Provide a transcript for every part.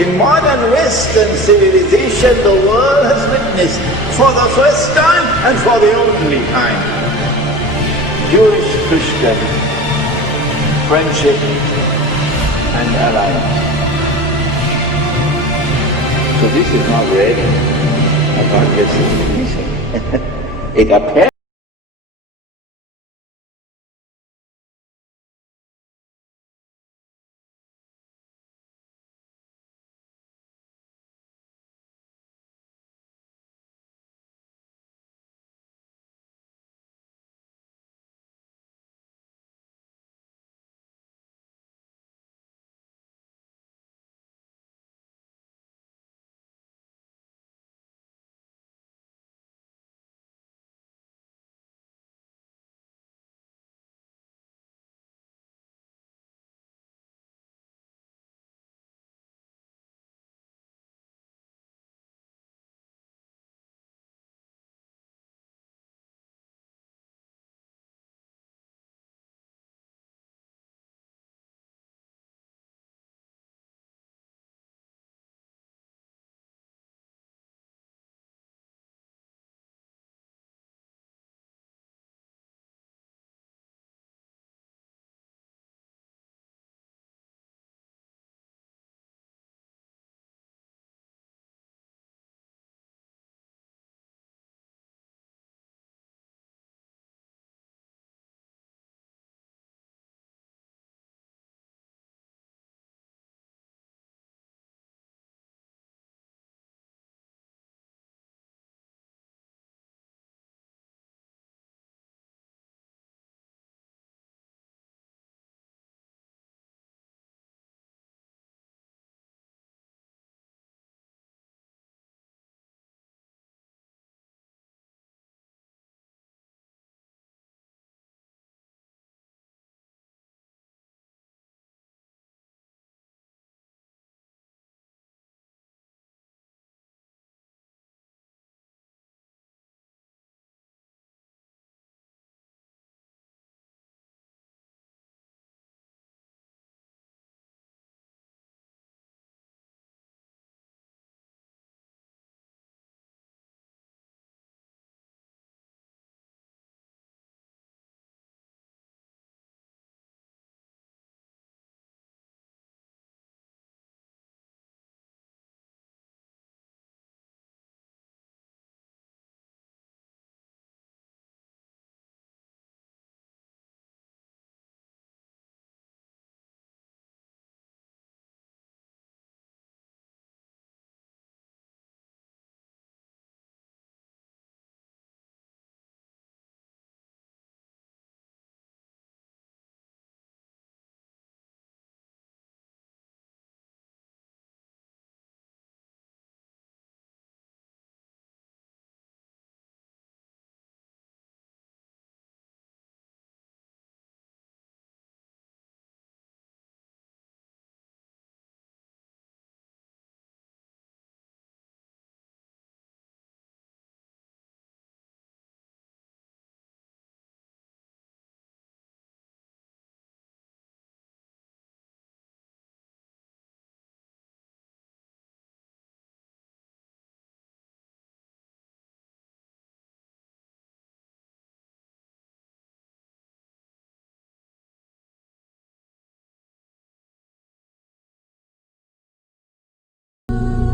In modern Western civilization, the world has witnessed for the first time and for the only time, Jewish-Christian friendship and alliance. So this is not ready about justification. It appears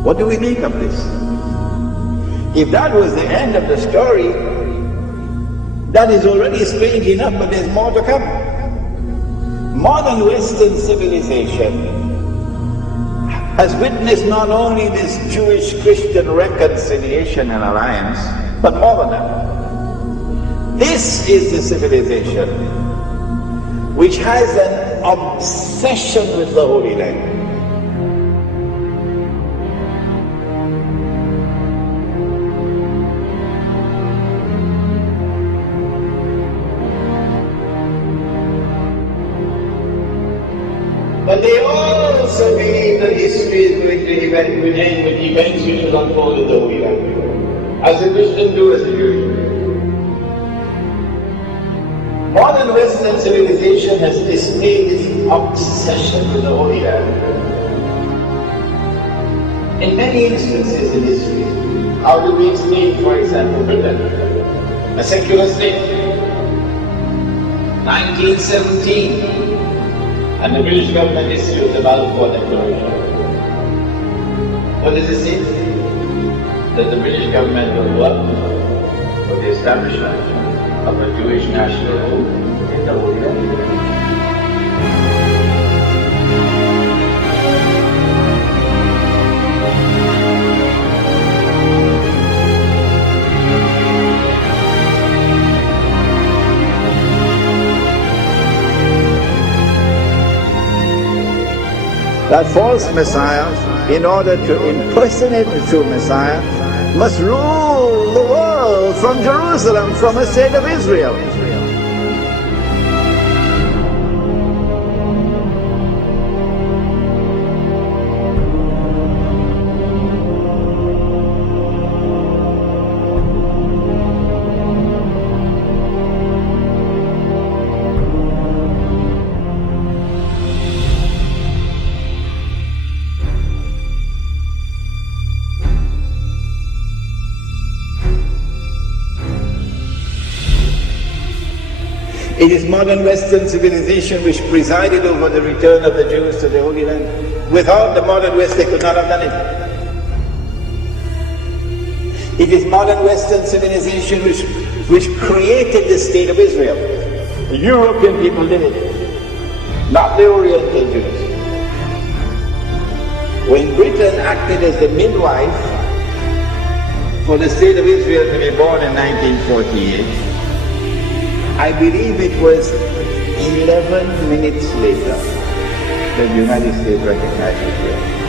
what do we make of this? If that was the end of the story, that is already strange enough, but there's more to come. Modern Western civilization has witnessed not only this Jewish-Christian reconciliation and alliance, but more than that. This is the civilization which has an obsession with the Holy Land. But they also believe that history is going to end with events which will unfold in the Holy Land, as the Christians do, as the Jews do. Modern Western civilization has displayed its obsession with the Holy Land. In many instances in history, how do we explain, for example, Britain, a secular state? 1917, and the British government issued the Balfour Declaration. What does it say? That the British government will work for the establishment of a Jewish national home in the Holy Land. That false Messiah, in order to impersonate the true Messiah, must rule the world from Jerusalem, from a state of Israel. It is modern Western civilization which presided over the return of the Jews to the Holy Land. Without the modern West, they could not have done it. It is modern Western civilization which created the state of Israel. The European people did it, not the Oriental Jews. When Britain acted as the midwife for the state of Israel to be born in 1948, I believe it was 11 minutes later that the United States recognized Israel.